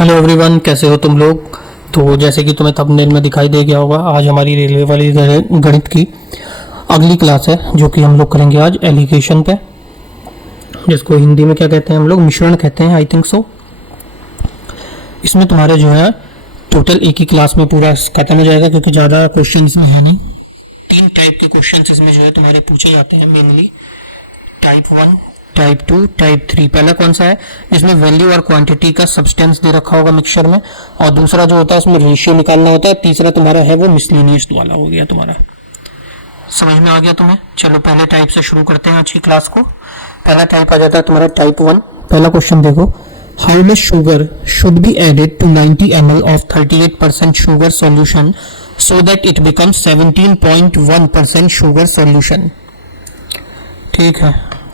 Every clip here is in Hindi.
हेलो एवरीवन, कैसे हो तुम लोग। तो जैसे कि तुम्हें थंबनेल में दिखाई दे गया होगा, आज हमारी रेलवे वाली गणित की अगली क्लास है जो कि हम लोग करेंगे आज एलिगेशन पे, जिसको हिंदी में क्या कहते हैं हम लोग, मिश्रण कहते हैं, आई थिंक सो। इसमें तुम्हारे जो है टोटल एक ही क्लास में पूरा खत्म हो जाएगा, क्योंकि ज़्यादा क्वेश्चन इसमें है नहीं। 3 टाइप के क्वेश्चन इसमें जो है तुम्हारे पूछे जाते हैं मेनली, टाइप 1, टाइप 2, टाइप 3। पहला कौन सा है जिसमें वैल्यू और क्वांटिटी का सब्सटेंस दे रखा होगा मिक्सचर में, और दूसरा जो होता है उसमें रेशियो निकालना होता है। तीसरा तुम्हारा है वो मिसलेनियस वाला हो गया तुम्हारा। समझ में आ गया तुम्हें। चलो पहले टाइप से शुरू करते हैं आज की क्लास को। पहला टाइप आ जाता है तुम्हारा टाइप 1। पहला क्वेश्चन देखो, how much sugar should be added to 90 ml of 38% sugar solution so that it becomes 17.1% sugar solution. ठीक है,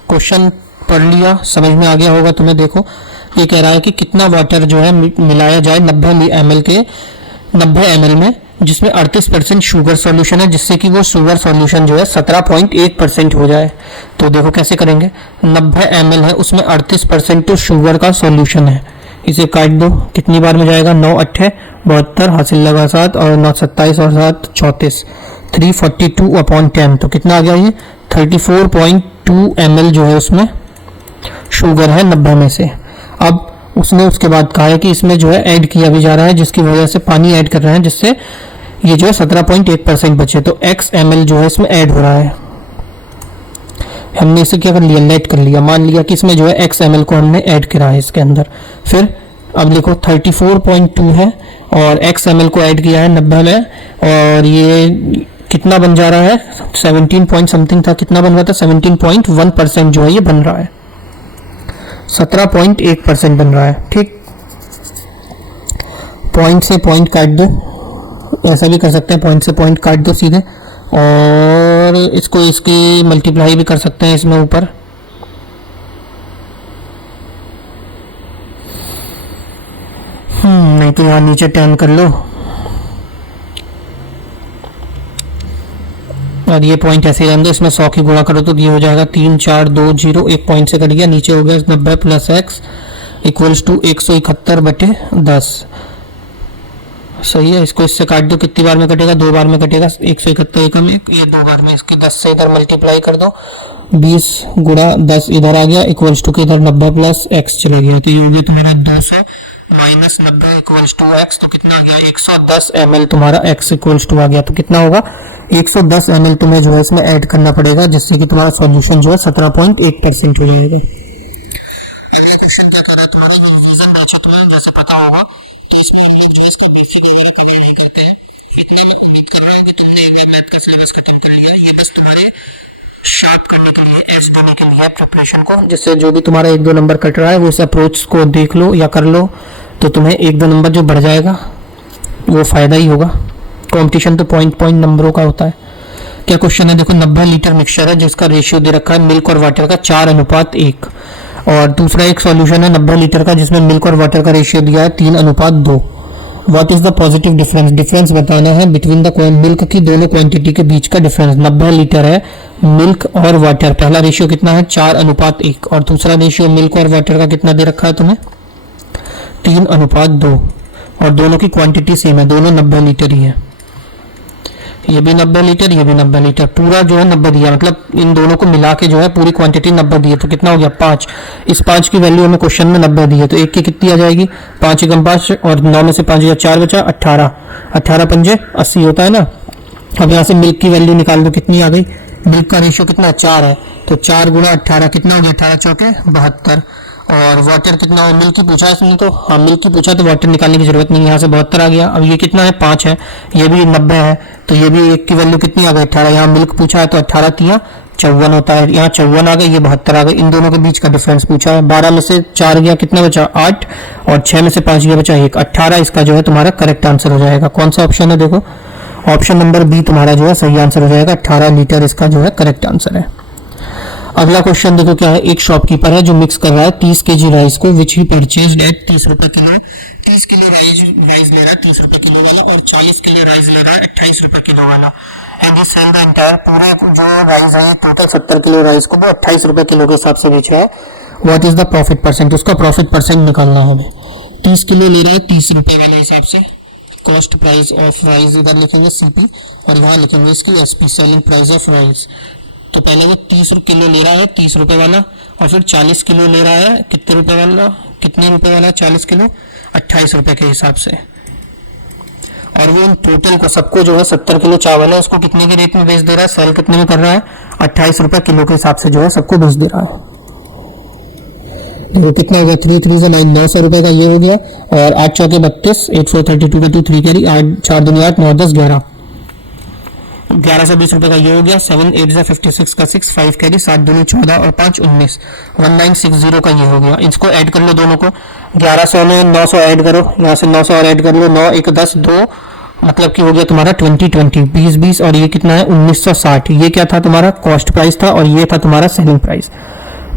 क्वेश्चन पढ़ लिया, समझ में आ गया होगा तुम्हें। देखो ये कह रहा है कि कितना वाटर जो है मिलाया जाए 90 ml में, जिसमें 38% शुगर सॉल्यूशन है, जिससे कि वो शुगर सॉल्यूशन जो है 17.1% हो जाए। तो देखो कैसे करेंगे, 90 ml है, उसमें 38% तो शुगर का सॉल्यूशन है। इसे काट दो, कितनी बार में जाएगा, 9 8 72, हासिल लगा 7 और 9 27 और 7 34, 342/10। तो कितना आ गया ये 34.2 ml जो है उसमें शुगर है 90 में से। अब उसने उसके बाद कहा है कि इसमें जो है ऐड किया भी जा रहा है, जिसकी वजह से पानी ऐड कर रहे हैं, जिससे ये जो है 17.1% बचे। तो x ml जो है इसमें ऐड हो रहा है। हमने इसे क्या कर लिया, लेट कर लिया, मान लिया कि इसमें जो है x ml को हमने ऐड करा है इसके अंदर। फिर अब देखो 34.2 है और x ml को ऐड किया है 90 में, और ये कितना बन जा रहा है, 17 पॉइंट समथिंग था, कितना बन रहा था, 17.1% जो है ये बन रहा है, 17.1% बन रहा है। ठीक, पॉइंट से पॉइंट काट दो, ऐसा भी कर सकते हैं, पॉइंट से पॉइंट काट दो सीधे, और इसको इसकी मल्टीप्लाई भी कर सकते हैं इसमें ऊपर। नहीं तो यहाँ नीचे 10 कर लो, और ये पॉइंट ऐसे रहने दो। इसमें 100 की गुणा करो तो ये हो जाएगा 3 4 2 0, एक पॉइंट से कट गया, नीचे हो गया 90 प्लस एक्स इक्वल्स टू 171/10। सही है, इसको इससे काट दो, कितनी बार में कटेगा, 2 बार में कटेगा, 171 एकम एक, ये 2 बार में, इसकी 10 से इधर मल्टीप्लाई कर दो, 20 गुणा 10 इधर आ गया इक्वल्स टू के इधर 90 प्लस एक्स चले गया। तो ये हो गया तुम्हारा 200 माइनस 90 इक्वल्स टू एक्स। तो कितना आ गया, 110 ml तुम्हारा x इक्वल्स टू आ गया। तो कितना होगा, 110 ml तुम्हें जो है इसमें ऐड करना पड़ेगा, जिससे कि तुम्हारा सॉल्यूशन जो है 17.1% हो जाएगा। अगला क्वेश्चन क्या कर रहा है तुम्हारा, रिवीजन बैच तुम्हें जैसे पता होगा, तो इसमें हम लोग जो है इसके बेसिक लेवल का तैयारी करते हैं। इतना वक्त उम्मीद कर रहा है कि तुमने एक बार मैथ का सिलेबस खत्म कर लिया। ये बस तुम्हारे शार्प करने के लिए, एज देने के लिए प्रिपरेशन को, जिससे जो भी तुम्हारा 1-2 नंबर कट रहा है वो इस अप्रोच को देख लो या कर लो, तो तुम्हें 1-2 नंबर जो बढ़ जाएगा वो फायदा ही होगा। कंपटीशन तो पॉइंट नंबरों का होता है। क्या क्वेश्चन है, देखो 90 लीटर मिक्सचर है जिसका रेशियो दे रखा है मिल्क और वाटर का 4:1, और दूसरा एक सॉल्यूशन है 90 लीटर का जिसमें मिल्क और वाटर का रेशियो दिया है 3:2। What is the positive difference, difference बताना है बिटवीन द मिल्क की दोनों क्वांटिटी के बीच का डिफरेंस। 90 लीटर है मिल्क और वाटर, पहला रेशियो कितना है 4:1, और दूसरा रेशियो मिल्क और वाटर का कितना दे रखा है तुम्हें 3:2, और दोनों की क्वांटिटी सेम है, दोनों 90 लीटर ही है। ये भी 90 लीटर, ये भी 90 लीटर, पूरा जो है 90 दिया, मतलब इन दोनों को मिला के जो है पूरी क्वांटिटी 90 दी है। तो कितना हो गया 5, इस 5 की वैल्यू हमें क्वेश्चन में 90 दी है, तो एक की कितनी आ जाएगी, 5 एकम 5, और 9 में से 5 गया 4 बचा, 18, 18 पंजे 80 होता है ना। अब यहाँ से मिल्क की वैल्यू निकाल दो, कितनी आ गई, मिल्क का रेशियो कितना 4 है, तो 4 गुणा 18 कितना हो गया, 18 चौके 72, और वाटर कितना है, मिल्क की पूछा है इसने, तो हाँ मिल्क की पूछा तो वाटर निकालने की जरूरत नहीं है, यहाँ से 72 आ गया। अब ये कितना है 5 है, ये भी 90 है, तो ये भी एक की वैल्यू कितनी आ गई 18, यहाँ मिल्क पूछा है तो 18 तिया 54 होता है, यहाँ 54 आ गई, ये 72 आ गई। इन दोनों के बीच का डिफरेंस पूछा है, 12 में से 4 गया कितना बचा 8, और 6 में से 5 गया बचा 1, 18 इसका जो है तुम्हारा करेक्ट आंसर हो जाएगा। कौन सा ऑप्शन है, देखो ऑप्शन नंबर बी तुम्हारा जो है सही आंसर हो जाएगा, 18 लीटर इसका जो है करेक्ट आंसर है। अगला क्वेश्चन देखो क्या है, एक शॉपकीपर है जो मिक्स कर रहा है 30 kg राइस को विच ही परचेज्ड एट 30 रुपए किलो। 30 किलो राइस ले रहा है 30 रुपए किलो वाला, और 40 किलो राइस ले रहा है 28 रुपए किलो वाला, एंड ये सेल द एंटायर, पूरे जो राइस है टोटल 70 किलो राइस को वो 28 रुपए किलो के हिसाब से बेच रहा है। What is the profit percent, उसका प्रॉफिट परसेंट निकालना है हमें। 30 किलो ले रहा है 30 रुपए वाले हिसाब से। कॉस्ट प्राइस ऑफ राइस इधर लिखेंगे सीपी और यहाँ लिखेंगे इसकी SP, selling price of rice. तो पहले वो 30 किलो ले रहा है 30 रुपए वाला, और फिर 40 किलो ले रहा है कितने रुपए वाला, 40 किलो 28 रुपए के हिसाब से। और वो टोटल को सबको जो है 70 किलो चावल है उसको कितने के रेट में बेच दे रहा है, सेल कितने में कर रहा है, 28 रुपए किलो के हिसाब से जो है सबको बेच दे रहा है। देखो कितना हो गया, 3 3 से 9, 900 रुपए का ये हो गया। और 8 चौके 32, 8 4 32 का 2 3 कैरी, 8 4 दूनी 8 9 10 11, 1120 रुपए का ये हो गया। 7 8 से 56 का 6, 5 कैरी, 7 दूनी 14 और 5 19, 1960 का ये हो गया। इसको ऐड कर लो दोनों को, 1100 में 900 ऐड करो, यहाँ से 900 और ऐड कर लो, 9 1 10 2, मतलब कि हो गया तुम्हारा 20 20 20 20, और ये कितना है 1960। ये क्या था तुम्हारा कॉस्ट प्राइस था और ये था तुम्हारा सेलिंग प्राइस।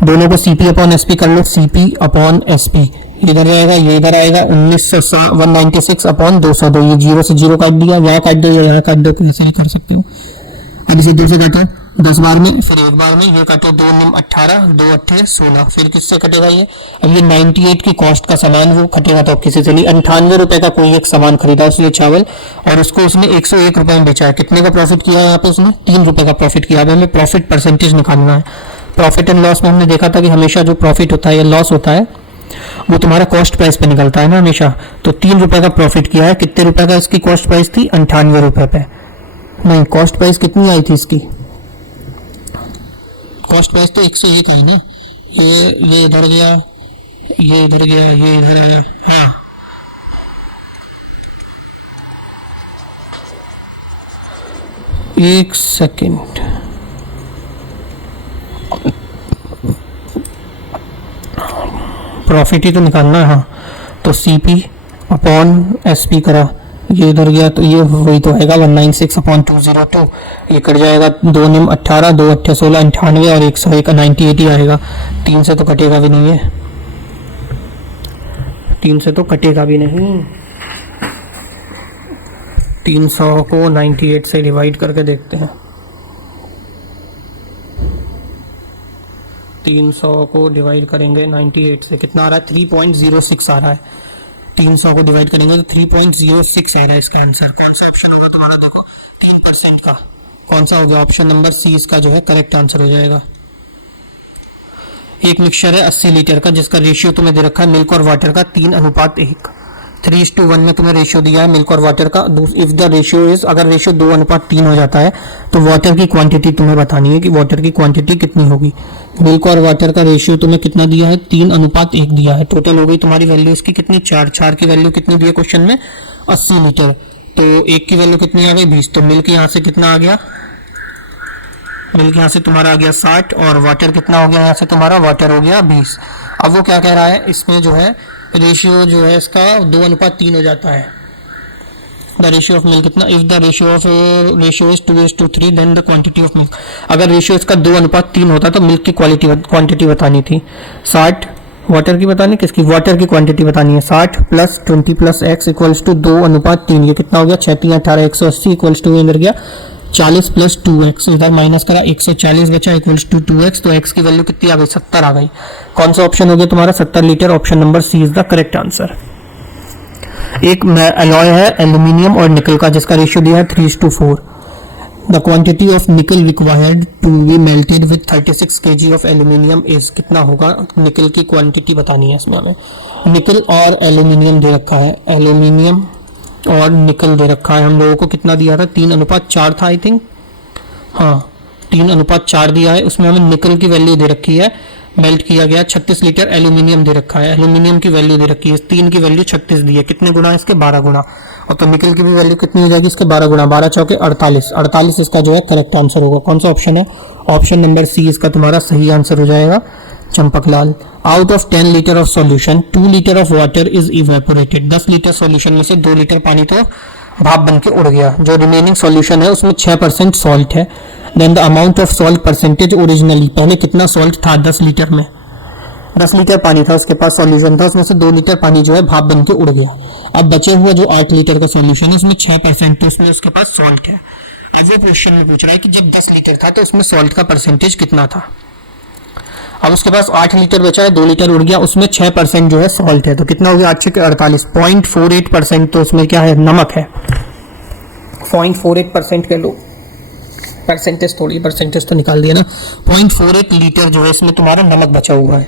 दोनों को सीपी अपॉन एसपी कर लो, सीपी अपॉन एसपी इधर रहेगा, ये इधर आएगा 196 अपॉन 202, ये 0 से 0 काट दिया, यहाँ काट दो या यहाँ काट दो, कैसे भी कर सकते हो। अब इसे 2 से काटो 10 बार में, फिर एक बार में, ये काटो 2 9 18, 2 8 16, फिर किससे कटेगा ये, अब ये 98 की कॉस्ट का सामान वो कटेगा तो किसी से नहीं। 98 रुपए का कोई एक सामान खरीदा उसने चावल और उसको उसने 101 रुपए में बेचा है, कितने का प्रॉफिट किया है यहाँ पे उसने, 3 रुपए का प्रॉफिट किया। अब हमें प्रॉफिट परसेंटेज निकालना है। प्रॉफिट एंड लॉस में हमने देखा था कि हमेशा जो प्रॉफिट होता है या लॉस होता है वो तुम्हारा कॉस्ट प्राइस पे निकलता है ना हमेशा। तो 3 रुपए का प्रॉफिट किया है, कितने रुपए का इसकी कॉस्ट प्राइस थी, 98 रुपए पे। नहीं, कॉस्ट प्राइस कितनी आई थी इसकी, कॉस्ट प्राइस तो 101 है ना। ये इधर गया, ये इधर गया, ये इधर आया, हाँ एक सेकेंड, प्रॉफिट ही तो निकालना है। हाँ, तो सीपी अपॉन एसपी करा, ये इधर गया तो ये वही तो आएगा 196 अपॉन 202, ये कट जाएगा 2 9 18, 2 8 16, 98 और 101 98 ही आएगा। 3 से तो कटेगा भी नहीं है, 3 से तो कटेगा भी नहीं। 300 को 98 से डिवाइड करके देखते हैं। 300 को डिवाइड करेंगे 98 से, कितना आ रहा है, 3.06 आ रहा है। 300 को डिवाइड करेंगे तो 3.06 आएगा इसका आंसर। कौन सा ऑप्शन होगा तुम्हारा, देखो 3% का कौन सा होगा, ऑप्शन नंबर सी इसका जो है करेक्ट आंसर हो जाएगा। एक मिक्सचर है 80 लीटर का जिसका रेशियो तुम्हें दे रखा है मिल्क और वाटर का 3:1, 3:1 में तुम्हें रेशियो दिया है मिल्क और वाटर का। इफ द रेशियो इज, अगर रेशियो 2:3 हो जाता है तो वाटर की क्वांटिटी तुम्हें बतानी है कि वाटर की क्वांटिटी कितनी होगी। मिल्क और वाटर का रेशियो तुम्हें कितना दिया है, 3:1 दिया है। टोटल हो गई तुम्हारी वैल्यू इसकी कितनी, 4 की वैल्यू कितनी दी है क्वेश्चन में, 80 लीटर। तो 1 की वैल्यू कितनी आ गई, 20। तो मिल्क यहाँ से कितना आ गया, मिल्क यहाँ से तुम्हारा आ गया 60, और वाटर कितना हो गया यहाँ से तुम्हारा, वाटर हो गया 20। अब वो क्या कह रहा है, इसमें जो है रेशियो जो है इसका 2:3 हो जाता है। द रेशियो ऑफ मिल्क कितना, if the ratio is 2:3 then the quantity of milk. अगर रेशियो इसका 2:3 होता तो मिल्क की क्वांटिटी बतानी थी 60, वाटर की बतानी, किसकी, वाटर की क्वांटिटी बतानी है। 60 + 20 + x इक्वल्स टू 2:3, ये कितना हो गया, 6 3 18, 180 इक्वल्स टू इधर गया 40 + 2x, इधर माइनस करा 140 बचा इक्वल्स टू 2x, तो x की वैल्यू कितनी आ गई, 70 आ गई। कौन सा ऑप्शन हो गया तुम्हारा, 70 litre, option number C is the correct answer. एक अलॉय है एल्यूमिनियम और निकल का जिसका रेशियो दिया है 3:4। The quantity of nickel required to be melted with 36 kg of aluminium is, कितना होगा, निकल की क्वांटिटी बतानी है इसमें हमें। निकल और एल्यूमिनियम दे रखा है, एल्यूमिनियम और निकल दे रखा है हम लोगों को, कितना दिया था, 3:4 था आई थिंक, हाँ 3:4 दिया है। उसमें हमें निकल की वैल्यू दे रखी है, मेल्ट किया गया 36 लीटर, एल्यूमिनियम दे रखा है, एल्यूमिनियम की वैल्यू दे रखी है, 3 की वैल्यू 36 दी है, कितने गुना इसके, 12 गुना। और तो निकल की भी वैल्यू कितनी हो जाएगी इसके, 12 गुना, 12 चौके 48, 48 इसका जो है करेक्ट आंसर होगा। कौन सा ऑप्शन है, ऑप्शन नंबर सी इसका तुम्हारा सही आंसर हो जाएगा, Champaklal. Out of 10 litre of solution 2 litre of water is evaporated. 10 litre solution में से 2 लीटर पानी तो भाप बन के उड़ गया, जो रिमेनिंग सॉल्यूशन है उसमें 6% सॉल्ट है। Then the amount of salt percentage originally, पहले कितना सॉल्ट था 10 लीटर में, 10 लीटर पानी था उसके पास, सॉल्यूशन था, उसमें से 2 लीटर पानी जो है भाप बन के उड़ गया। अब बचे हुआ जो 8 लीटर का सॉल्यूशन है उसमें 6% तो उसमें उसके पास सॉल्ट है। अब वो क्वेश्चन में पूछ रहा है कि जब 10 लीटर था तो उसमें सॉल्ट का परसेंटेज कितना था। अब उसके पास 8 लीटर बचा है, 2 लीटर उड़ गया, उसमें 6% जो है सॉल्ट है, तो कितना हो गया 8 से 48, 0.48%, तो उसमें क्या है, नमक है। 0.48% कर लो, परसेंटेज थोड़ी, परसेंटेज तो निकाल दिया ना। 0.48 लीटर जो है इसमें तुम्हारा नमक बचा हुआ है।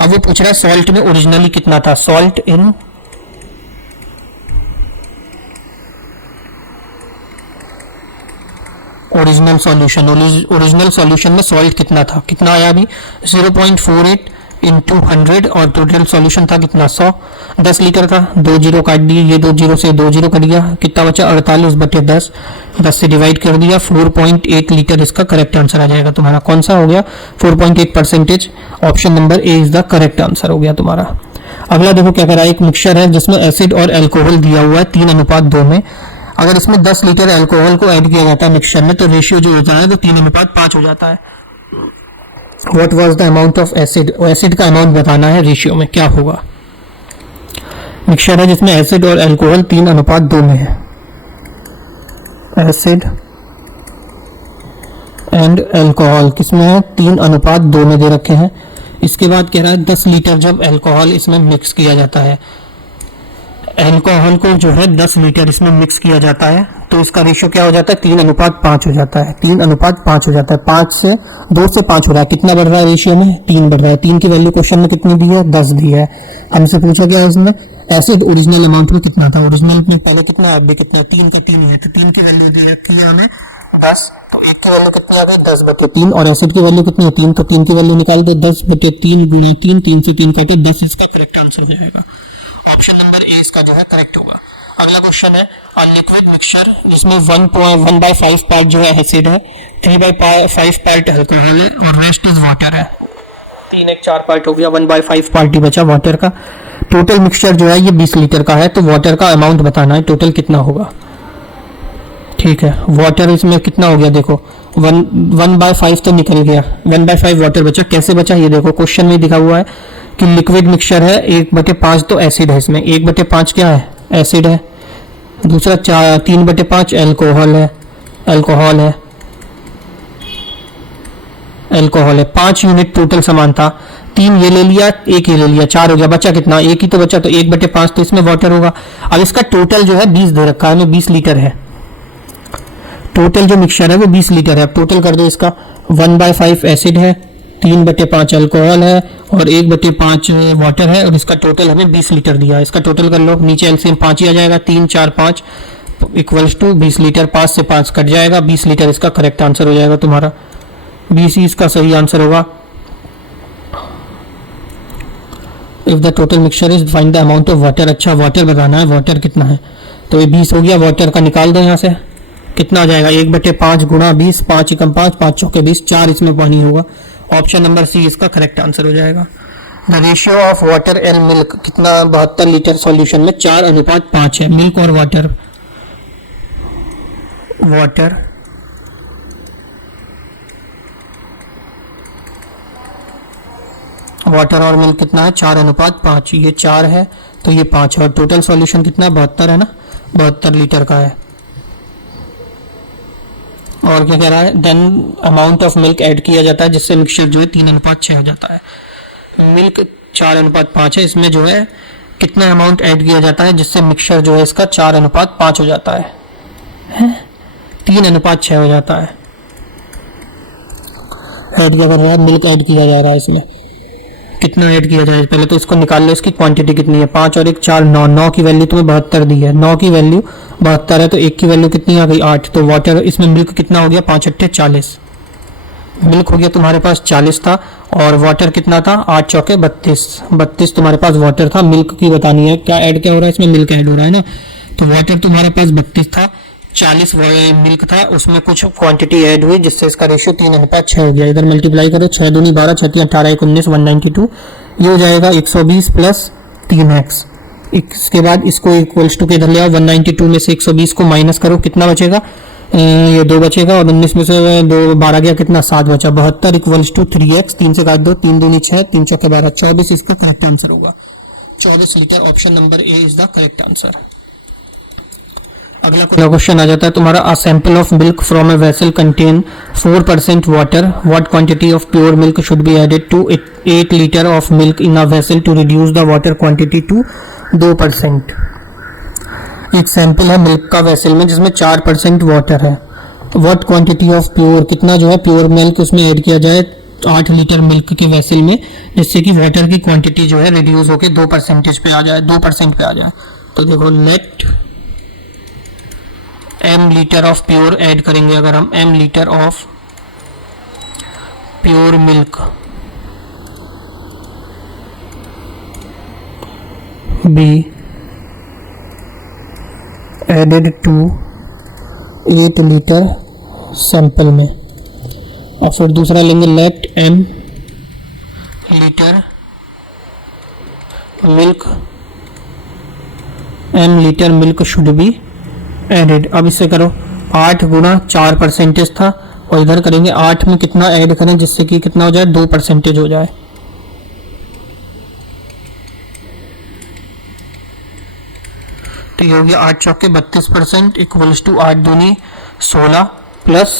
अब वो पूछ रहा है सॉल्ट में ओरिजिनली कितना था, salt in original solution, original solution में सॉल्ट कितना था, कितना आया अभी 0.48 इंटू 100, और टोटल सॉल्यूशन था कितना 100, 10 लीटर का, 2 जीरो काट दिए, ये 2 जीरो से 2 जीरो कट गया, कितना बचा 48/10, 10 से डिवाइड कर दिया, 4.8 लीटर इसका करेक्ट आंसर आ जाएगा तुम्हारा। कौन सा हो गया 4.8%, option number A is the correct answer हो गया तुम्हारा। अगला देखो क्या करा है, एक मिक्सचर है जिसमें एसिड और एल्कोहल दिया हुआ है 3:2 में। अगर इसमें 10 लीटर अल्कोहल को ऐड किया जाता है मिक्सचर में, तो रेशियो जो होता है वो 3:5 हो जाता है। What was the amount of acid, acid का अमाउंट बताना है, रेशियो में क्या होगा। मिक्सचर है जिसमें एसिड और अल्कोहल 3:2 में है, एसिड एंड अल्कोहल किसमें है 3:2 में दे रखे हैं। इसके बाद कह रहा है 10 लीटर जब अल्कोहल इसमें मिक्स किया जाता है, अल्कोहल को जो है 10 लीटर इसमें मिक्स किया जाता है, तो इसका रेशियो क्या हो जाता है 3:5 हो जाता है, 3:5 हो जाता है, 5 से 2 से 5 हो रहा है, कितना बढ़ रहा है रेशियो में 3 बढ़ रहा है। 3 की वैल्यू क्वेश्चन में कितनी दी है 10 दी है। हमसे पूछा गया इसमें एसिड ओरिजिनल अमाउंट में कितना था, ओरिजिनल में पहले कितना है अभी कितना 3 का 3 है, तो 3 की वैल्यू दे रखी है हमें 10, तो 1 की वैल्यू कितनी आ गई 10/3, और एसिड की वैल्यू कितनी है 3, तो 3 की वैल्यू निकाल दे 10/3 गुणा 3, 3 से 3 काटे 10, इसका करेक्ट आंसर हो जाएगा, ऑप्शन नंबर ए इसका जो है करेक्ट होगा। अगला क्वेश्चन है लिक्विड मिक्सचर, जिसमें 1/5 पार्ट जो है एसिड है, 3/5 पार्ट अल्कोहल है, और रेस्ट इज वाटर है। 3 एक 4 पार्ट हो गया, 1/5 पार्ट ही बचा वाटर का। टोटल मिक्सचर जो है ये 20 लीटर का है, तो वाटर का अमाउंट बताना है टोटल कितना होगा। ठीक है, वाटर इसमें कितना हो गया देखो 1/5 तो निकल गया, 1/5 वाटर बचा, कैसे बचा ये देखो क्वेश्चन में दिखा हुआ है कि लिक्विड मिक्सचर है, 1/5 तो एसिड है इसमें, 1/5 क्या है एसिड है, दूसरा 3/5 अल्कोहल है, अल्कोहल है, अल्कोहल है, 5 यूनिट टोटल सामान था, 3 ये ले लिया, 1 ये ले लिया, 4 हो गया, बचा कितना 1 ही तो बचा, तो 1/5 तो इसमें वाटर होगा। अब इसका टोटल जो है 20 दे रखा है, 20 लीटर है, टोटल जो मिक्सचर है वो 20 लीटर है। अब टोटल कर दो इसका, 1/5 एसिड है, 3/5 अल्कोहल है, और 1/5 वाटर है, और इसका टोटल हमें 20 लीटर दिया है। इसका टोटल कर लो, नीचे एलसीएम 5 ही आ जाएगा, 3 4 5 इक्वल्स टू 20 लीटर, 5 से 5 कट जाएगा, 20 लीटर इसका करेक्ट आंसर हो जाएगा तुम्हारा, 20 ही इसका सही आंसर होगा। If the total mixture is find the amount of water, अच्छा वाटर बताना है, वाटर कितना है, तो ये 20 हो गया, वाटर का निकाल दो यहाँ से, कितना आ जाएगा 1/5 गुणा 20, 5 एकम 5, 5 चौके 20, 4 इसमें पानी होगा, ऑप्शन नंबर सी इसका करेक्ट आंसर हो जाएगा। The ratio of water and milk कितना 72 लीटर सॉल्यूशन में 4:5 है, मिल्क और वाटर, वाटर वाटर और मिल्क कितना है 4:5, ये 4 है तो ये 5 है, और टोटल सॉल्यूशन कितना 72 है ना, 72 लीटर का है। और क्या कह रहा है then amount of milk add किया जाता है, जिससे मिक्सचर जो है 3:6 हो जाता है। मिल्क 4:5 है, इसमें जो है कितना अमाउंट ऐड किया जाता है जिससे मिक्सचर जो है इसका 4:5 हो जाता है, 3:6 हो जाता है। ऐड क्या कर रहा है, मिल्क ऐड किया जा रहा है, इसमें कितना ऐड किया जाए पहले तो इसको निकाल लो, इसकी क्वांटिटी कितनी है 5 और 1 4, 9, 9 की वैल्यू तुम्हें 72 दी है, 9 की वैल्यू 72 है, तो 1 की वैल्यू कितनी आ गई 8, तो वाटर इसमें मिल्क कितना हो गया 5 8 40, मिल्क हो गया तुम्हारे पास 40 था, और वाटर कितना था 8 चौके 32 तुम्हारे पास वाटर था। मिल्क की बतानी है, क्या ऐड क्या हो रहा है इसमें, मिल्क ऐड हो रहा है ना, तो वाटर तुम्हारे पास 32 था, 40 मिल्क था, उसमें कुछ क्वांटिटी ऐड हुई जिससे इसका रेशियो 3:6 हो गया। इधर मल्टीप्लाई करो, 6 दूनी 12, 6 18 1 19 192, ये हो जाएगा 120 प्लस 3x। इसके बाद इसको इक्वल्स टू के इधर ले आओ, 192 में से 120 को माइनस करो, कितना बचेगा ये 2 बचेगा, और 19 में से 2 12 गया, कितना 7 बचा, 72 इक्वल्स टू 3x, 3 से काट दो, 3 दूनी 6, 3 चौके 12, 24 इसका करेक्ट आंसर होगा, 24 litre, option number A is the correct answer. अगला क्वेश्चन आ जाता है तुम्हारा, a sample of milk from a vessel contain 4% water, what quantity of pure milk should be added to 8 litre of milk in a vessel to reduce the water quantity to 2%। एक सैंपल है मिल्क का वेसल में जिसमें 4% वाटर है, व्हाट क्वांटिटी ऑफ प्योर, कितना जो है प्योर मिल्क उसमें ऐड किया जाए 8 लीटर मिल्क के वेसल में, जिससे कि वाटर की क्वांटिटी जो है रिड्यूस होकर 2% पे आ जाए, 2% पे आ जाए। तो देखो let m litre of pure add करेंगे, अगर हम m litre of pure milk be added to 8 litre sample में, और फिर दूसरा लेंगे let m litre milk, m litre milk should be added. अब इससे करो 8 गुणा 4% था, और इधर करेंगे 8 में कितना ऐड करें जिससे कि कितना हो जाए 2% हो जाए। तो ये हो गया 8 चौके 32% इक्वल्स टू 8 दूनी 16 प्लस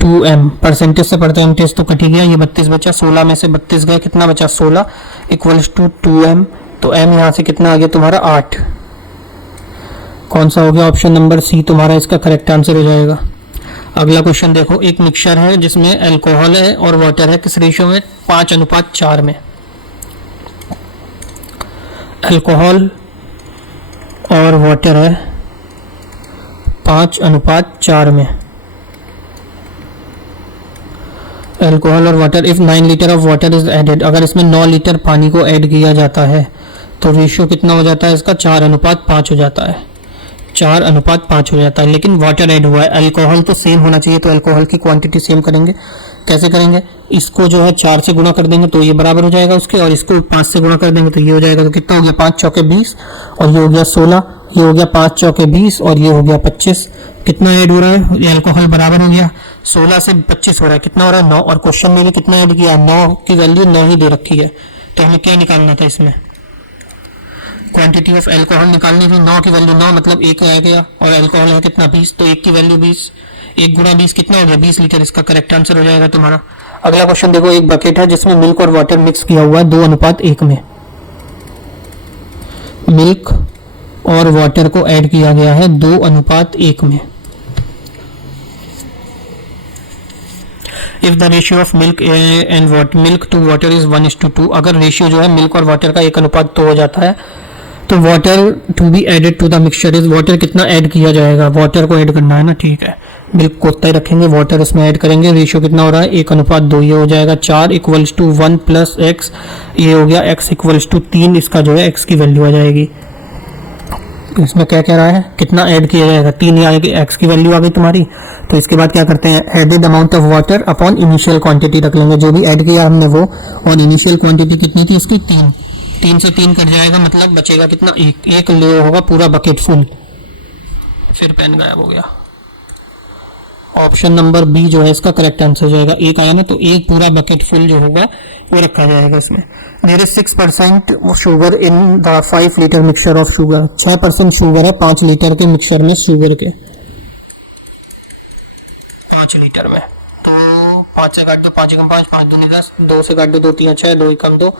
2m, परसेंटेज से परसेंटेज तो कट ही गया, ये 32 बचा, 16 में से 32 गया, कितना बचा 16 इक्वल्स टू 2m। तो m यहाँ से कितना आ गया तुम्हारा 8। कौन सा हो गया, ऑप्शन नंबर सी तुम्हारा इसका करेक्ट आंसर हो जाएगा। अगला क्वेश्चन देखो, एक मिक्सचर है जिसमें अल्कोहल है और वाटर है, किस रेशियो में, 5:4 में। अल्कोहल और वाटर है 5:4 में। अल्कोहल और water, if 9 litre of water is added, अगर इसमें 9 लीटर पानी को ऐड किया जाता है तो रेशियो कितना हो जाता है इसका, 4:5 हो जाता है, 4:5 हो जाता है। लेकिन वाटर ऐड हुआ है, अल्कोहल तो सेम होना चाहिए, तो अल्कोहल की क्वांटिटी सेम करेंगे। कैसे करेंगे, इसको जो है 4 से गुणा कर देंगे तो ये बराबर हो जाएगा उसके, और इसको 5 से गुणा कर देंगे तो ये हो जाएगा। तो कितना हो गया, 5 चौके 20, और ये हो गया 16, ये हो गया 5 चौके 20, और ये हो गया 25। कितना ऐड हो रहा है, ये अल्कोहल बराबर हो गया 16 से 25 हो रहा है, कितना हो रहा है 9, और क्वेश्चन में भी कितना ऐड किया, 9 की वैल्यू 9 ही दे रखी है। तो हमें क्या निकालना था, इसमें क्वांटिटी ऑफ अल्कोहल निकालनी थी, 9 की वैल्यू 9 मतलब 1 आ गया, और अल्कोहल है कितना 20, तो 1 की वैल्यू 20, 1 गुणा 20 कितना हो गया 20 लीटर, इसका करेक्ट आंसर हो जाएगा तुम्हारा। अगला क्वेश्चन देखो, एक बकेट है जिसमें मिल्क और वाटर मिक्स किया हुआ है 2:1 में, मिल्क और वाटर को ऐड किया गया है 2:1 में। If the ratio of milk and water, milk to water is 1:2, अगर रेशियो जो है मिल्क और वाटर का 1:2 हो जाता है तो water to be added to the mixture is, water कितना ऐड किया जाएगा, वाटर को ऐड करना है ना, ठीक है, मिल्क को उतना ही रखेंगे, वाटर उसमें ऐड करेंगे, रेशियो कितना हो रहा है 1:2, ये हो जाएगा 4 इक्वल्स टू 1 प्लस एक्स, ये हो गया x इक्वल्स टू 3, इसका जो है x की वैल्यू आ जाएगी। इसमें क्या कह रहा है, कितना ऐड किया जाएगा, 3 आएगी, x की वैल्यू आ गई तुम्हारी। तो इसके बाद क्या करते हैं, added amount of water upon initial quantity रख लेंगे, जो भी ऐड किया हमने वो, और इनिशियल क्वांटिटी कितनी थी इसकी 3, 3 से 3 कट जाएगा, मतलब बचेगा कितना, एक ले होगा पूरा बकेट फुल, फिर पेन गायब हो गया। ऑप्शन नंबर बी जो है इसका करेक्ट आंसर हो जाएगा, एक आया ना, तो एक पूरा बकेट फुल जो होगा वो रखा जाएगा इसमें। There is 6% sugar in the 5 litre mixture of sugar, 6% sugar है 5 लीटर के मिक्सचर में, शुगर के 5 लीटर में। तो 5 से काट दो, 5 कम 5, 5 दूनी 10, 2 से काट दो, 2 3 6, 2 कम 2,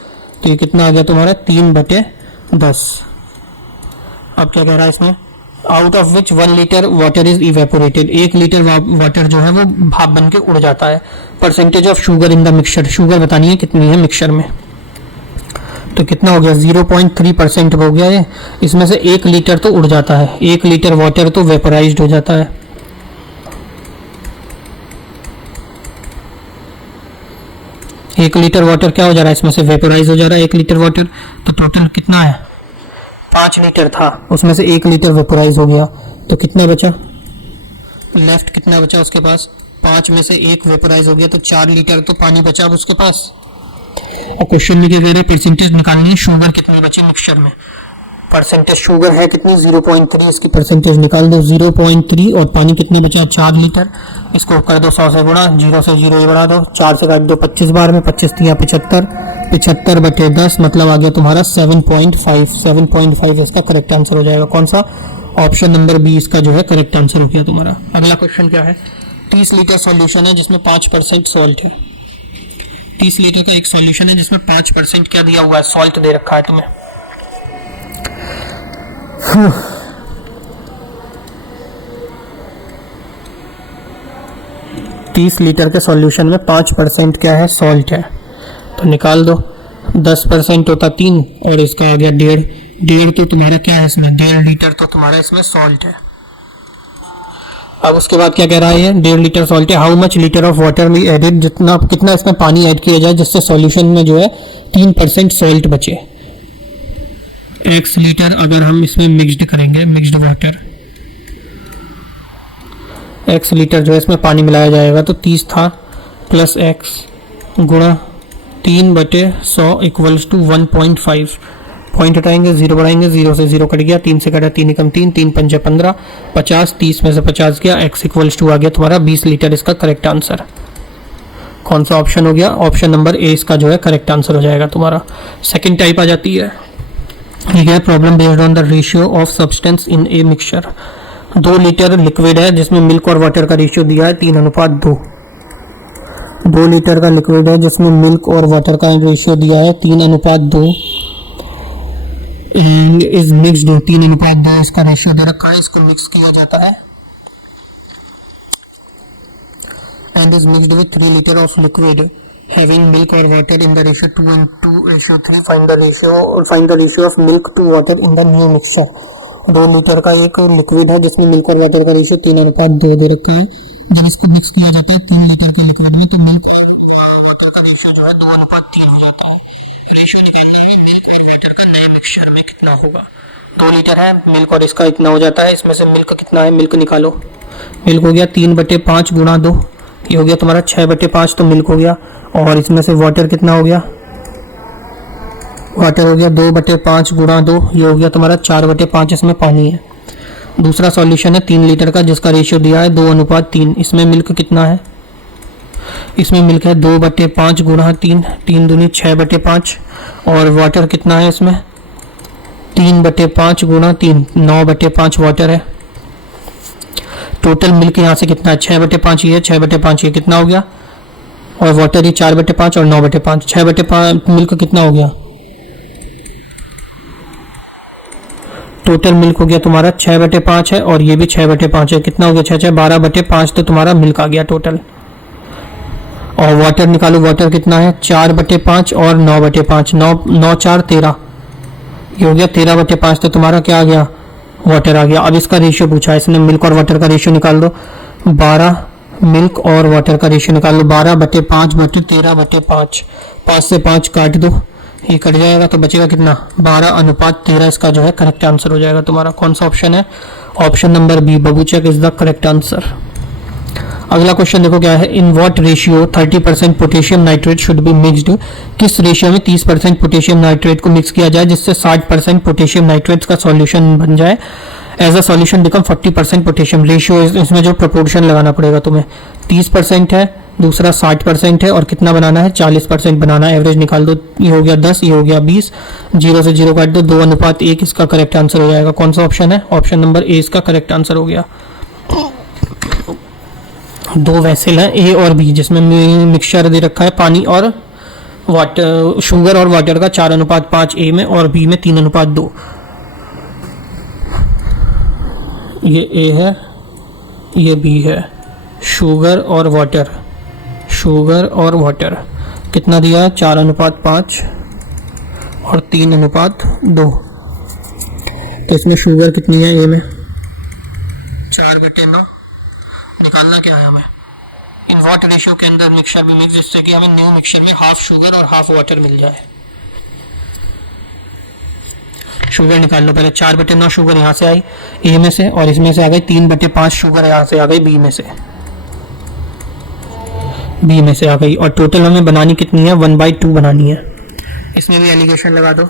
तो ये कितना आ गया तुम्हारा 3/10। अब क्या कह रहा है इसमें, out of which 1 litre water is evaporated, 1 litre water जो है वो भाप बन के उड़ जाता है। Percentage of sugar in the mixture, sugar बतानी है कितनी है मिक्सचर में, तो कितना हो गया 0.3% हो गया है, इसमें से 1 लीटर तो उड़ जाता है, 1 लीटर वाटर तो वेपोराइज्ड हो जाता है। एक लीटर वाटर क्या हो जा रहा है, इसमें से वेपोराइज हो जा रहा है 1 लीटर वाटर, तो टोटल कितना है 5 लीटर था, उसमें से 1 लीटर वेपोराइज हो गया, तो कितना बचा, लेफ्ट कितना बचा उसके पास, 5 में से 1 वेपोराइज हो गया, तो 4 लीटर तो पानी बचा अब उसके पास। और क्वेश्चन में क्या कह रहे हैं, परसेंटेज निकालनी है, शुगर कितनी बची मिक्सचर में, परसेंटेज शुगर है कितनी 0.3, इसकी परसेंटेज निकाल दो 0.3, और पानी कितना बचा 4 लीटर, इसको कर दो 100 से गुणा, 0 से 0 बढ़ा दो, 4 से काट दो 25 बार में, 25 3 75, 75/10 मतलब आ गया तुम्हारा 7.5 इसका करेक्ट आंसर हो जाएगा। कौन सा, ऑप्शन नंबर बी इसका जो है करेक्ट आंसर हो गया तुम्हारा। अगला क्वेश्चन क्या है, 30 लीटर सॉल्यूशन है जिसमें 5% सॉल्ट है। 30 लीटर का एक सॉल्यूशन है जिसमें 5% क्या दिया हुआ है, सॉल्ट दे रखा है तुम्हें। 30 लीटर के सॉल्यूशन में 5% क्या है, सॉल्ट है। तो निकाल दो, 10% होता 3 और इसका आ गया 1.5 तो तुम्हारा क्या है इसमें, 1.5 लीटर तो तुम्हारा इसमें सॉल्ट है। अब उसके बाद क्या कह रहा है, 1.5 लीटर सॉल्ट है। How much litre of water भी एडेड, कितना इसमें पानी ऐड किया जाए जिससे सॉल्यूशन में जो है 3% सॉल्ट बचे। x लीटर अगर हम इसमें मिक्स्ड करेंगे, मिक्स्ड वाटर, x लीटर जो है इसमें पानी मिलाया जाएगा तो 30 था प्लस x गुणा 3/100 इक्वल्स टू 1.5। पॉइंट हटाएंगे, 0 बढ़ाएंगे, 0 से 0 कट गया, 3 से कटा 3 एकम 3, 3 पंजे 15, 50, 30 में से 50 गया, x इक्वल्स टू आ गया तुम्हारा 20 लीटर इसका करेक्ट आंसर। कौन सा ऑप्शन हो गया, ऑप्शन नंबर ए इसका जो है करेक्ट आंसर हो जाएगा तुम्हारा। सेकंड टाइप आ जाती है, ठीक है, problem based on the ratio of substance in a mixture. 2 litre liquid है जिसमें मिल्क और वाटर का रेशियो दिया है 3:2। 2 लीटर का लिक्विड है जिसमें मिल्क और वाटर का रेशियो दिया है 3:2 एंड इज मिक्स्ड, 3:2 इसका रेशियो दे रखा है, इसको मिक्स किया जाता है and is mixed with 3 litre of liquid having milk or water in the ratio 2:3. Find the ratio of milk to water in the new mixture. 2 litre का एक लिक्विड है जिसमें मिल्क और वाटर का रेशियो 3:2 दे रखा है। जब इसको मिक्स किया जाता है 3 लीटर के लिक्विड में तो मिल्क और वाटर का रेशियो जो है 2:3 हो जाता है। रेशियो निकालना है मिल्क और वाटर का नए मिक्सचर में कितना होगा। 2 लीटर है, मिल्क और इसका इतना हो जाता है, इसमें से मिल्क कितना है, मिल्क निकालो। मिल्क हो गया 3/5 गुणा 2, ये हो गया तुम्हारा 6/5 तो मिल्क हो गया। और इसमें से वाटर कितना हो गया, वाटर हो गया 2/5 गुणा 2, ये हो गया तुम्हारा 4/5, इसमें पानी है। दूसरा सॉल्यूशन है 3 लीटर का जिसका रेशियो दिया है 2:3। इसमें मिल्क कितना है, इसमें मिल्क है 2/5 गुणा 3, 3 दूनी 6/5 और वाटर कितना है इसमें 3/5 गुणा 3, 9/5 वाटर है। टोटल मिल्क यहाँ से कितना है 6/5, ये 6/5, ये कितना हो गया, और वाटर ये 4/5 और 9/5, 6/5 मिल्क कितना हो गया, टोटल मिल्क हो गया तुम्हारा 6/5 है और ये भी 6/5 है, कितना हो गया 6 12/5 तो तुम्हारा मिल्क आ गया टोटल। और वाटर निकालो, वाटर कितना है 4/5 और 9/5, 9 4 13, ये हो गया 13/5 तो तुम्हारा क्या आ गया, वाटर आ गया। अब इसका रेशियो पूछा है इसने, मिल्क और वाटर का रेशियो निकाल दो, 12 मिल्क और वाटर का रेशियो निकाल लो, 12/5/13/5, 5 से 5 काट दो, ये कट जाएगा तो बचेगा कितना 12:13, इसका जो है करेक्ट आंसर हो जाएगा तुम्हारा। कौन सा ऑप्शन है, ऑप्शन नंबर बी, बबूचक इज द करेक्ट आंसर। अगला क्वेश्चन देखो क्या है, in what ratio 30% potassium nitrate should be mixed, किस रेशियो में 30% पोटेशियम नाइट्रेट को मिक्स किया जाए जिससे 60% पोटेशियम नाइट्रेट का सॉल्यूशन बन जाए। As a solution become 40% potassium ratio, इसमें जो प्रोपोर्शन लगाना पड़ेगा तुम्हें, 30% है, दूसरा 60% है और कितना बनाना है 40% बनाना है। एवरेज निकाल दो, ये हो गया 10, ये हो गया 20, 0 से 0 काट दो, 2:1 इसका करेक्ट आंसर हो जाएगा। कौन सा ऑप्शन है, ऑप्शन नंबर ए इसका करेक्ट आंसर हो गया। 2 वेसल है ए और बी जिसमें मिक्सचर दे रखा है पानी और वाटर, शुगर और वाटर का 4:5 ए में और बी में 3:2। ये ए है, ये बी है, शुगर और वाटर, शुगर और वाटर कितना दिया है 4:5 और 3:2। तो इसमें शुगर कितनी है ए में 4/9, निकालना क्या है हमें, इन व्हाट रेशियो के अंदर मिक्सचर भी मिक्स जिससे कि हमें न्यू मिक्सचर में हाफ शुगर और हाफ वाटर मिल जाए। शुगर निकाल लो पहले, 4/9 शुगर यहाँ से आई ए में से और इसमें से आ गई 3/5 शुगर यहाँ से आ गई बी में से आ गई, और टोटल हमें बनानी कितनी है 1/2 बनानी है। इसमें भी एलिगेशन लगा दो,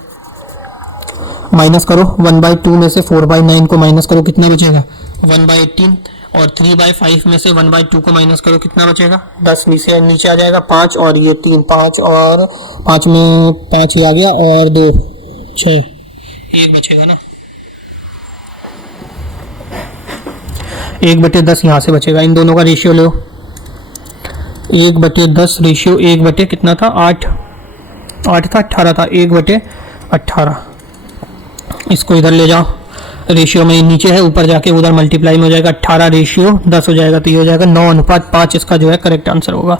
माइनस करो 1/2 में से 4/9 को माइनस करो, कितना बचेगा 1/18, और 3/5 में से 1/2 को माइनस करो, कितना बचेगा 10, नीचे आ जाएगा 5 और ये 3, 5 और 5 में 5 ही आ गया और 2 6, 1 बचेगा ना। 1/10 यहाँ से बचेगा। इन दोनों का रेशियो लो, 1/10 रेशियो 1 कितना था, 8 था, 18 था, 1/18। इसको इधर ले जाओ, रेशियो में नीचे है, ऊपर जाके उधर मल्टीप्लाई में हो जाएगा, 18 रेशियो 10 हो जाएगा, तो ये हो जाएगा 9:5। इसका जो है करेक्ट आंसर होगा।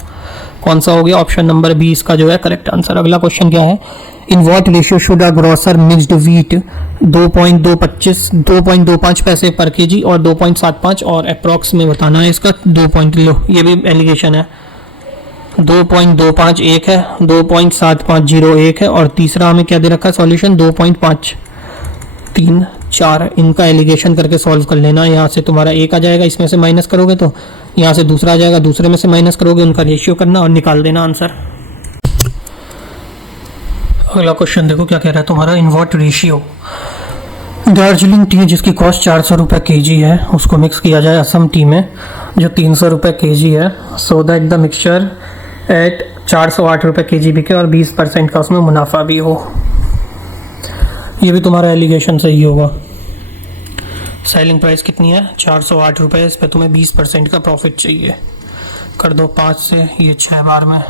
कौन सा हो गया, ऑप्शन नंबर बी इसका जो है करेक्ट आंसर। अगला क्वेश्चन क्या है, in what ratio should a grocer mixed wheat 2.25 पैसे पर केजी और 2.75 और अप्रॉक्स में बताना है इसका 2 पॉइंट लो, ये भी एलिगेशन है। 2.25 एक है, 2.75 एक है और तीसरा हमें क्या दे रखा है सॉल्यूशन 2.534। इनका एलिगेशन करके सॉल्व कर लेना। यहाँ से तुम्हारा एक आ जाएगा, इसमें से माइनस करोगे तो यहाँ से दूसरा आ जाएगा, दूसरे में से माइनस करोगे, उनका रेशियो करना और निकाल देना आंसर। अगला क्वेश्चन देखो क्या कह रहा है तुम्हारा, इन व्हाट रेशियो दार्जिलिंग टी जिसकी कॉस्ट 400 रुपये केजी है उसको मिक्स किया जाए असम टी में जो 300 रुपये केजी है, so that the mixture eight 408 रुपये केजी बिके और 20% का उसमें मुनाफा भी हो। ये भी तुम्हारा एलिगेशन सही होगा। सेलिंग प्राइस कितनी है 408 रुपये, इस पर तुम्हें 20% का प्रॉफिट चाहिए। कर दो 5 से, ये 6 बार में,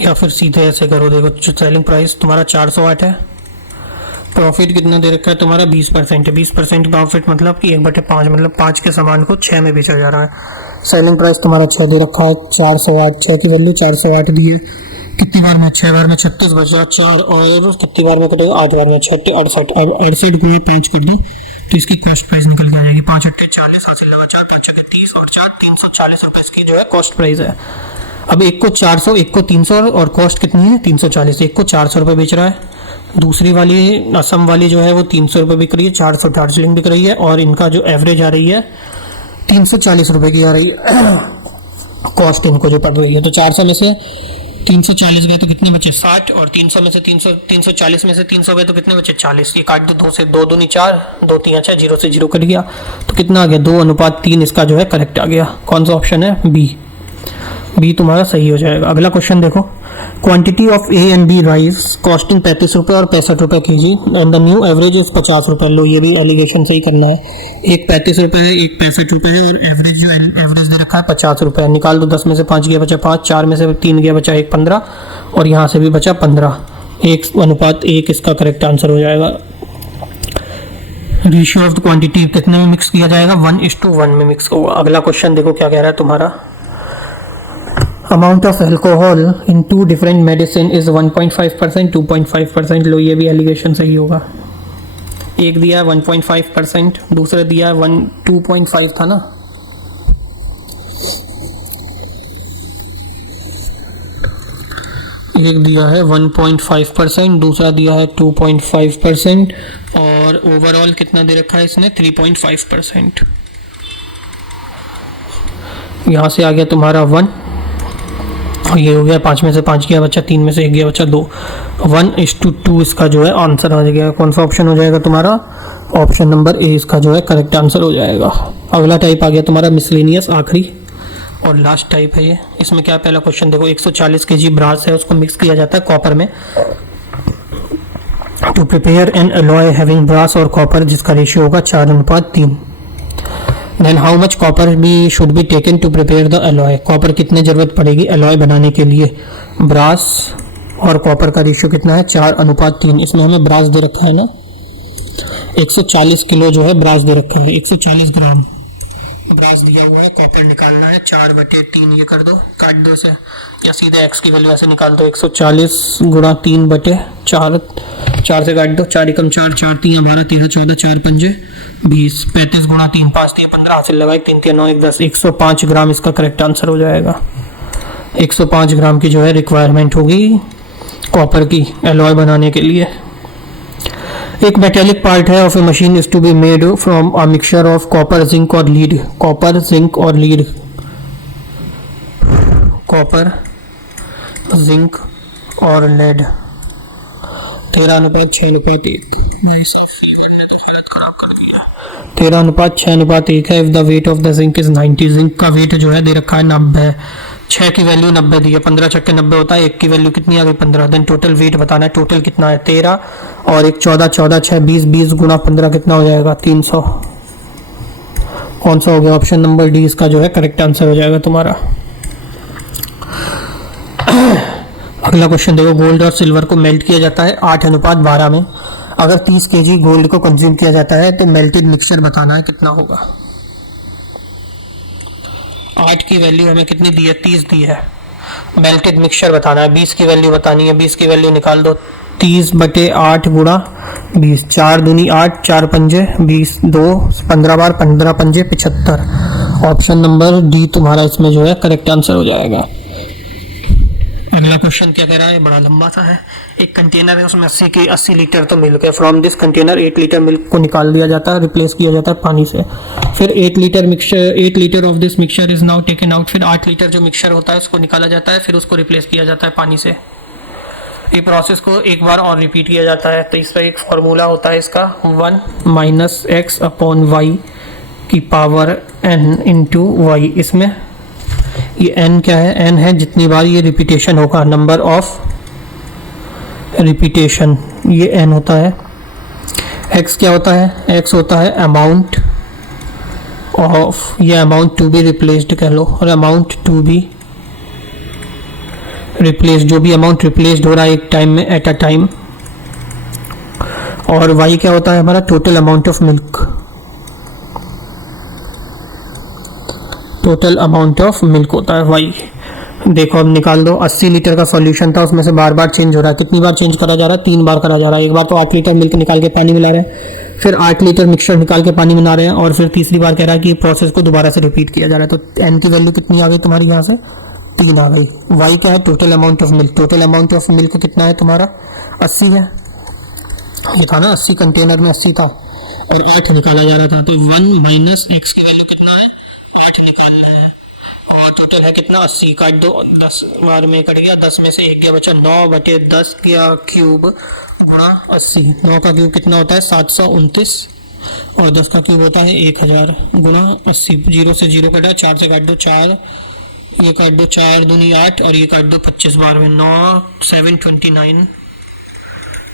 या फिर सीधे ऐसे करो। देखो जो सेलिंग प्राइस तुम्हारा 408 है, प्रॉफिट कितना दे रखा है तुम्हारा 20% है। 20% प्रॉफिट मतलब कि 1/5, मतलब 5 के सामान को 6 में बेचा जा रहा है। सेलिंग प्राइस तुम्हारा 6 दे रखा है, 408, 6 की वैल्यू 408 दी है। कितनी बार में, 6 बार में 36 बचा 4 और कितनी बार में कटेगा 8 बार में 6 68, अब 68 को 5 कर दो तो इसकी कॉस्ट प्राइस निकल के आ जाएगी 5 8 40, हासिल लगा 4 5 30 और 4 340 रुपये इसकी जो है कॉस्ट प्राइस है। अब एक को 400, एक को 300 और कॉस्ट कितनी है 340। एक को 400 रुपये बेच रहा है, दूसरी वाली असम वाली जो है वो 300 रुपये बिक रही है, 400 दार्जिलिंग बिक रही है और इनका जो एवरेज आ रही है 340 रुपये की आ रही है कॉस्ट इनको जो पड़ रही है। तो 400 में से 340 गए तो कितने बचे 60 और 300 में से 340 में से 300 गए तो कितने बचे 40। ये काट दो, 2 से 2 दूनी 4, 2 3 अच्छा 0 से 0 कट गया तो कितना आ गया 2:3 इसका जो है करेक्ट आ गया। कौन सा ऑप्शन है बी तुम्हारा सही हो जाएगा। अगला क्वेश्चन देखो, quantity of A and B rice costing 35 रुपये और 65 रुपये KG and the new average is 50 रुपये। लो ये भी एलिगेशन सही करना है, एक 35 रुपये है, एक 65 रुपये है और एवरेज जो एवरेज दे रखा है 50 रुपये। निकाल दो, 10 में से 5 गया बचा 5, 4 में से 3 गया बचा 1 15 और यहाँ से भी बचा 15। 1:1 इसका करेक्ट आंसर हो जाएगा। रेशियो ऑफ द क्वांटिटी कितने में मिक्स किया जाएगा 1:1 में मिक्स होगा। अगला क्वेश्चन देखो क्या कह रहा है तुम्हारा, amount of alcohol in 2 different medicine is 1.5%, 2.5%। लो ये भी एलिगेशन सही होगा। एक दिया है 1.5%, दूसरा दिया है 2.5 था ना। एक दिया है 1.5%, दूसरा दिया है 2.5% और ओवरऑल कितना दे रखा है इसने 3.5%। यहाँ से आ गया तुम्हारा 1 और ये हो गया 5 में से 5 गया बच्चा, 3 में से 1 गया बच्चा 2, 1:2 इसका जो है आंसर आ गया। कौन सा ऑप्शन हो जाएगा तुम्हारा, ऑप्शन नंबर ए इसका जो है करेक्ट आंसर हो जाएगा। अगला टाइप आ गया तुम्हारा मिसलेनियस, आखिरी और लास्ट टाइप है ये। इसमें क्या पहला क्वेश्चन देखो, 140 केजी ब्रास है उसको मिक्स किया जाता है कॉपर में to prepare an alloy having brass और कॉपर जिसका रेशियो होगा 4:3। देन हाउ मच कॉपर भी should be taken to prepare the alloy. Copper कितने जरूरत पड़ेगी अलॉय बनाने के लिए। ब्रास और कॉपर का रेशियो कितना है 4:3। इसमें हमें ब्रास दे रखा है ना 140 किलो जो है ब्रास दे रखा है, 140 ग्राम ब्रास दिया हुआ है। कॉपर निकालना है 4/3, ये कर दो काट दो इसे या सीधे एक्स की वैल्यू ऐसे निकाल दो 140 गुणा 3/4, 4 से काट दो 4 एकम 4, 4 3 12 13 14 4 5 20, 35 गुणा 3 5 3 15, हासिल लगा 3 3 9 1 10, 105 ग्राम इसका करेक्ट आंसर हो जाएगा। 105 ग्राम की जो है रिक्वायरमेंट होगी कॉपर की एलॉय बनाने के लिए। एक मेटेलिक पार्ट है of a machine is to be made from a mixture of copper zinc और लीड। कॉपर जिंक और लीड, कॉपर जिंक और लेड 13:6:1। 13:6:1 है। If the weight of the zinc is 90, zinc का वेट जो है दे रखा है 90, 6 की वैल्यू 90 दी है, 15 छक्के 90 होता है, 1 की वैल्यू कितनी आ गई 15। देन टोटल वेट बताना है, टोटल कितना है 13 और एक 14, 14 6 20, 20 गुना 15 कितना हो जाएगा 300। कौन सा हो गया? ऑप्शन नंबर डी इसका जो है करेक्ट आंसर हो जाएगा तुम्हारा। अगला क्वेश्चन देखो, गोल्ड और सिल्वर को मेल्ट किया जाता है 8:12 में। अगर 30 केजी गोल्ड को कंज्यूम किया जाता है तो मेल्टेड मिक्सचर बताना है कितना होगा। 8 की वैल्यू हमें कितनी दी है 30 दी है, मेल्टेड मिक्सचर बताना है 20 की वैल्यू बतानी है। 20 की वैल्यू निकाल दो, 30/8 गुणा 20, 4 दूनी 8, 4 पंजे 20, 2 15 बार 15 पंजे 75। ऑप्शन नंबर डी तुम्हारा इसमें जो है करेक्ट आंसर हो जाएगा। अगला क्वेश्चन क्या कह रहा है, बड़ा लंबा सा है। एक कंटेनर है, उसमें 80 लीटर तो मिल्क है। From this container 8 litre milk को निकाल दिया जाता है, रिप्लेस किया जाता है पानी से। फिर 8 litre of this mixture is now taken out. फिर 8 लीटर जो मिक्सचर होता है उसको निकाला जाता है, फिर उसको रिप्लेस किया जाता है पानी से। ये प्रोसेस को एक बार और रिपीट किया जाता है। तो इसका एक फॉर्मूला होता है इसका 1 - x/y की पावर n इंटू वाई। इसमें ये n क्या है, n है जितनी बार ये रिपीटेशन होगा, नंबर ऑफ रिपीटेशन, ये n होता है। x क्या होता है, x होता है अमाउंट ऑफ, ये अमाउंट टू बी रिप्लेस्ड कह लो, और अमाउंट टू बी रिप्लेस, जो भी अमाउंट रिप्लेस्ड हो रहा है एक टाइम में, एट अ टाइम। और y क्या होता है हमारा, total amount of milk, total amount of milk होता है y। देखो अब निकाल दो, 80 लीटर का सॉल्यूशन था, उसमें से बार बार चेंज हो रहा है। कितनी बार चेंज करा जा रहा है, 3 बार करा जा रहा है। एक बार तो 8 लीटर मिल्क निकाल के पानी मिला रहे हैं, फिर 8 लीटर मिक्सचर निकाल के पानी मिला रहे हैं, और फिर तीसरी बार कह रहा है कि प्रोसेस को दोबारा से रिपीट किया जा रहा है। तो n की वैल्यू कितनी आ गई तुम्हारी, यहाँ से 3 आ गई। y क्या है, total amount of milk, total amount of milk कितना है तुम्हारा 80 है। ये था ना 80 कंटेनर में 80 था और 8 निकाला जा रहा था, तो 1 - x की वैल्यू कितना है 8 निकालना है, और टोटल है कितना 80। काट दो, 10 बार में कट गया, 10 में से 1 गया बचा, 9/10 का क्यूब गुणा 80। 9 का क्यूब कितना होता है 729, और 10 का क्यूब होता है 1000 गुणा 80। 0 से 0 कटा, 4 से काट दो 4, ये काट दो 4 दूनी 8, और ये काट दो 25 बार में, 9 729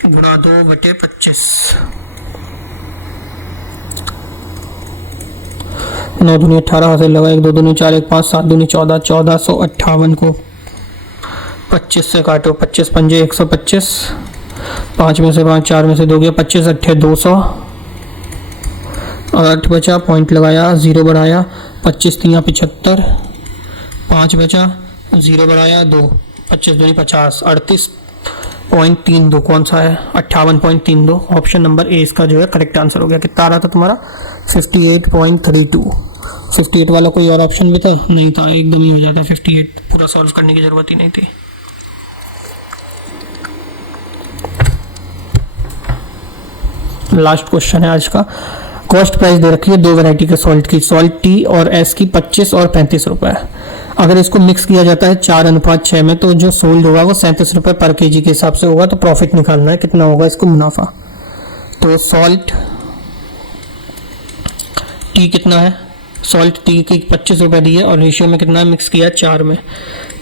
गुणा 2/25। 9 दूनी 18 हासिल लगा, 1 2 दूनी 4, 1 5 7 दूनी 14, 1458 को 25 से काटो, 25 पंजे 125, 5 में से 5, 4 में से 2 गया, 25 अट्ठे 200, और 8 बचा, पॉइंट लगाया, 0 बढ़ाया, 25 3 75, 5 बचा, 0 बढ़ाया 2, 25 दूनी 50, 38.32। कौन सा है 58.32। ऑप्शन नंबर ए इसका जो है करेक्ट आंसर हो गया। कितना आ रहा था तुम्हारा 58.32। 58 वाला कोई और ऑप्शन भी था नहीं था, एकदम ही हो जाता 58, पूरा सॉल्व करने की जरूरत ही नहीं थी। लास्ट क्वेश्चन है आज का। कॉस्ट प्राइस दे रखी है 2 वैरायटी के सॉल्ट की, सॉल्ट टी और एस की 25 और 35 रुपए। अगर इसको मिक्स किया जाता है 4:6 में, तो जो सोल्ड होगा वो 37 रुपए पर केजी के हिसाब से होगा। तो प्रॉफिट निकालना है कितना होगा इसको मुनाफा। तो सॉल्ट टी कितना है, सॉल्ट टी की 25 रुपए दी है, और रेशियो में कितना मिक्स किया 4 में,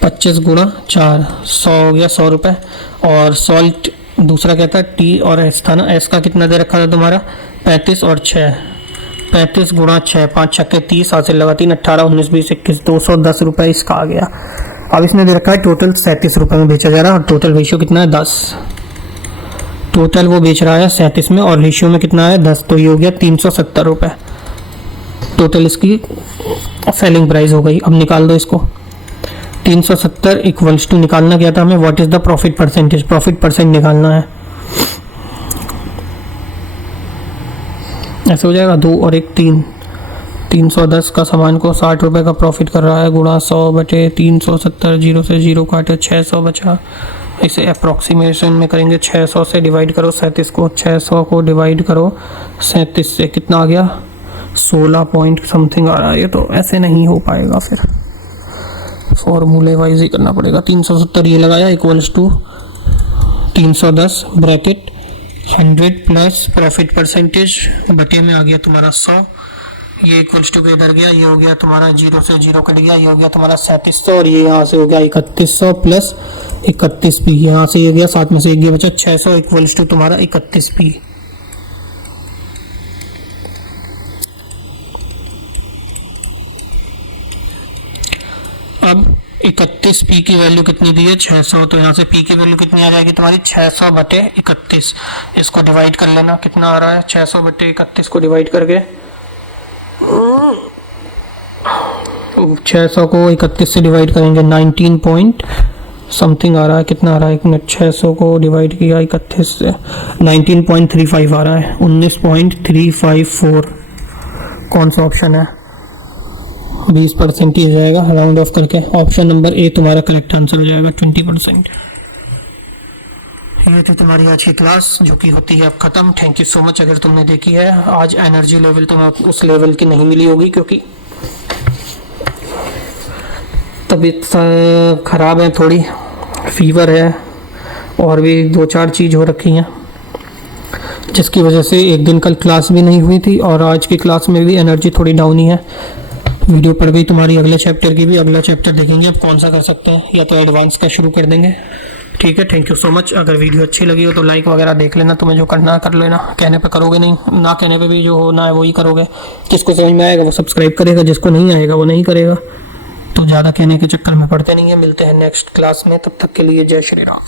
25 गुणा 4 100 हो गया 100 रुपए। और सॉल्ट दूसरा क्या था टी और एस था ना, एस का कितना दे रखा था तुम्हारा 35 और 6, 35 गुणा 6, 5 छक्के 30, हासिल लगा 3 18 19 20 21, 210 रुपए इसका आ गया। अब इसने दे रखा है टोटल 37 रुपए में बेचा जा रहा है, और टोटल रेशियो कितना है 10। टोटल वो बेच रहा है 37 में, और रेशियो में कितना है 10, तो ये हो गया 370 रुपए टोटल इसकी सेलिंग प्राइस हो गई। अब निकाल दो इसको, 370 इक्वल्स टू निकालना क्या था हमें, what is the profit percentage, profit percent निकालना है। ऐसे हो जाएगा 2 और 1 3, 310 का सामान को 60 रुपए का प्रॉफिट कर रहा है, गुणा 100/370, 0 से 0 काटे 600 बचा। इसे अप्रॉक्सीमेशन में करेंगे, 600 से डिवाइड करो 37 को, 600 को डिवाइड करो 37 से, कितना आ गया 16 पॉइंट समथिंग आ रहा है। ये तो ऐसे नहीं हो पाएगा, फिर फॉर्मूले वाइज ही करना पड़ेगा। 370 ये लगाया equals to 310 bracket 100 plus profit percentage बटे में आ गया तुम्हारा 100, ये इक्वल्स टू के इधर गया, ये हो गया तुम्हारा 0 से 0 कट गया, ये हो गया तुम्हारा 3700 और ये यहाँ से हो गया 3100 प्लस 31p, यहाँ से ये गया 7 में से 1 गया बचा 600 इक्वल्स टू तुम्हारा 31p। अब 31p की वैल्यू कितनी दी है 600, तो यहाँ से p की वैल्यू कितनी आ जाएगी तुम्हारी 600 बटे 31। इसको डिवाइड कर लेना, कितना आ रहा है 600 बटे 31 को डिवाइड करके 600 को 31 से डिवाइड करेंगे 19 पॉइंट समथिंग आ रहा है, कितना आ रहा है एक मिनट, 600 को डिवाइड किया 31 से 19.35 आ रहा है, 19.354। कौन सा ऑप्शन है, 20% ही हो जाएगा राउंड ऑफ करके, ऑप्शन नंबर ए तुम्हारा करेक्ट आंसर हो जाएगा 20%। ये थी तुम्हारी आज की क्लास जो कि होती है अब खत्म। थैंक यू सो मच अगर तुमने देखी है। आज एनर्जी लेवल तुम्हें उस लेवल की नहीं मिली होगी क्योंकि तबीयत ख़राब है, थोड़ी फीवर है और भी 2-4 चीज़ हो रखी हैं जिसकी वजह से एक दिन कल क्लास भी नहीं हुई थी और आज की क्लास में भी एनर्जी थोड़ी डाउन ही है। वीडियो पड़ गई तुम्हारी अगले चैप्टर की भी, अगला चैप्टर देखेंगे अब कौन सा कर सकते हैं, या तो एडवांस का शुरू कर देंगे। ठीक है, थैंक यू सो मच। अगर वीडियो अच्छी लगी हो तो लाइक वगैरह देख लेना, तुम्हें जो करना है कर लेना, कहने पे करोगे नहीं, ना कहने पे भी जो होना है वही करोगे। जिसको समझ में आएगा वो सब्सक्राइब करेगा, जिसको नहीं आएगा वो नहीं करेगा। तो ज़्यादा कहने के चक्कर में पड़ते नहीं है। मिलते हैं नेक्स्ट क्लास में, तब तक के लिए जय श्री राम।